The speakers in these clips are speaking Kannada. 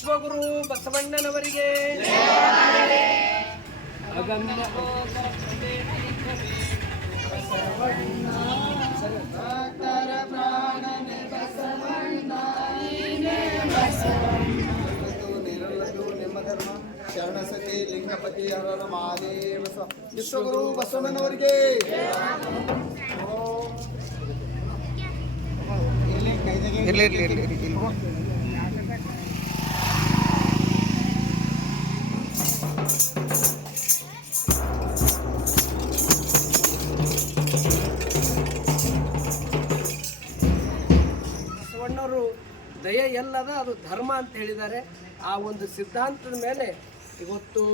ವಿಶ್ವಗುರು ಬಸವಣ್ಣನವರಿಗೆ ಅಗಮ್ಯ ಶರಣಸತಿ ಲಿಂಗಪತಿ ಹರರ ಮಹಾದೇವ ವಿಶ್ವಗುರು ಬಸವಣ್ಣನವರಿಗೆ ಬಸವಣ್ಣವರು ದಯೆ ಎಲ್ಲದ ಅದು ಧರ್ಮ ಅಂತ ಹೇಳಿದ್ದಾರೆ. ಆ ಒಂದು ಸಿದ್ಧಾಂತದ ಮೇಲೆ ಇವತ್ತು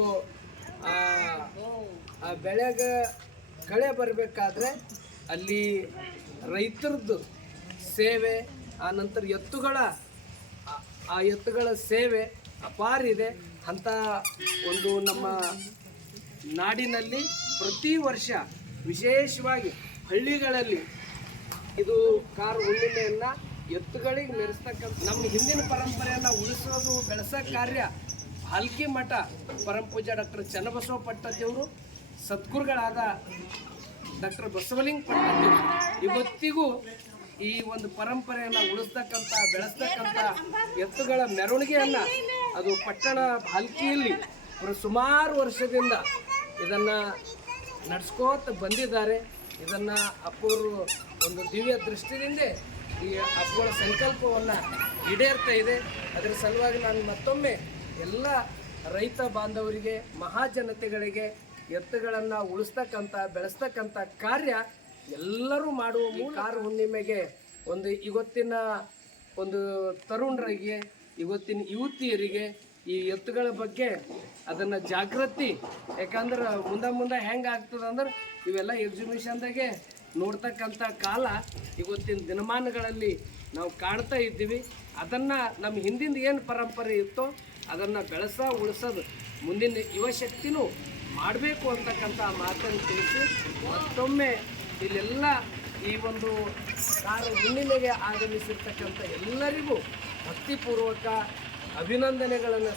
ಆ ಬೆಳೆಗೆ ಕಳೆ ಬರಬೇಕಾದ್ರೆ ಅಲ್ಲಿ ರೈತರದ್ದು ಸೇವೆ, ಆ ನಂತರ ಎತ್ತುಗಳ ಸೇವೆ ಅಪಾರ ಇದೆ. ಅಂಥ ಒಂದು ನಮ್ಮ ನಾಡಿನಲ್ಲಿ ಪ್ರತಿ ವರ್ಷ ವಿಶೇಷವಾಗಿ ಹಳ್ಳಿಗಳಲ್ಲಿ ಇದು ಕಾರು ಹುಣ್ಣಿಮೆಯನ್ನು ಎತ್ತುಗಳಿಗೆ ಮೆರೆಸ್ತಕ್ಕಂಥ ನಮ್ಮ ಹಿಂದಿನ ಪರಂಪರೆಯನ್ನು ಉಳಿಸೋದು ಬೆಳೆಸೋ ಕಾರ್ಯ ಹಲ್ಕಿ ಮಠ ಪರಮಪೂಜ್ಯ ಡಾಕ್ಟರ್ ಚನ್ನಬಸವ ಪಟ್ಟದೇವರು, ಸದ್ಗುರುಗಳಾದ ಡಾಕ್ಟರ್ ಬಸವಲಿಂಗ ಪಟ್ಟದೇವರು ಇವತ್ತಿಗೂ ಈ ಒಂದು ಪರಂಪರೆಯನ್ನು ಉಳಿಸ್ತಕ್ಕಂಥ ಬೆಳೆಸ್ತಕ್ಕಂಥ ಎತ್ತುಗಳ ಮೆರವಣಿಗೆಯನ್ನು ಅದು ಪಟ್ಟಣ ಹಲ್ಕಿಯಲ್ಲಿ ಸುಮಾರು ವರ್ಷದಿಂದ ಇದನ್ನು ನಡೆಸ್ಕೋತ ಬಂದಿದ್ದಾರೆ. ಇದನ್ನು ಅಪ್ಪವರು ಒಂದು ದಿವ್ಯ ದೃಷ್ಟಿಯಿಂದ ಈ ಹಬ್ಬಗಳ ಸಂಕಲ್ಪವನ್ನು ಈಡೇರ್ತಾ ಇದೆ. ಅದರ ಸಲುವಾಗಿ ನಾನು ಮತ್ತೊಮ್ಮೆ ಎಲ್ಲ ರೈತ ಬಾಂಧವರಿಗೆ, ಮಹಾಜನತೆಗಳಿಗೆ ಎತ್ತುಗಳನ್ನು ಉಳಿಸ್ತಕ್ಕಂಥ ಬೆಳೆಸ್ತಕ್ಕಂಥ ಕಾರ್ಯ ಎಲ್ಲರೂ ಮಾಡುವ ಕಾರು ಹುಣ್ಣಿಮೆಗೆ ಒಂದು ಇವತ್ತಿನ ಒಂದು ತರುಣರಿಗೆ, ಇವತ್ತಿನ ಯುವತಿಯರಿಗೆ ಈ ಎತ್ತುಗಳ ಬಗ್ಗೆ ಅದನ್ನು ಜಾಗೃತಿ, ಯಾಕಂದ್ರೆ ಮುಂದೆ ಹೆಂಗೆ ಆಗ್ತದೆ ಅಂದ್ರೆ ಇವೆಲ್ಲ ಎಕ್ಸಿಬಿಷನ್ದಾಗೆ ನೋಡ್ತಕ್ಕಂಥ ಕಾಲ ಇವತ್ತಿನ ದಿನಮಾನಗಳಲ್ಲಿ ನಾವು ಕಾಣ್ತಾ ಇದ್ದೀವಿ. ಅದನ್ನು ನಮ್ಮ ಹಿಂದಿಂದ ಏನು ಪರಂಪರೆ ಇತ್ತೋ ಅದನ್ನು ಉಳಿಸೋದು ಮುಂದಿನ ಯುವಶಕ್ತಿನೂ ಮಾಡಬೇಕು ಅಂತಕ್ಕಂಥ ಮಾತನ್ನು ತಿಳಿಸಿ ಮತ್ತೊಮ್ಮೆ ಇಲ್ಲೆಲ್ಲ ಈ ಒಂದು ಕಾರು ಹುಣ್ಣಿಮೆಗೆ ಆಗಮಿಸಿರ್ತಕ್ಕಂಥ ಎಲ್ಲರಿಗೂ ಭಕ್ತಿಪೂರ್ವಕ ಅಭಿನಂದನೆಗಳನ್ನು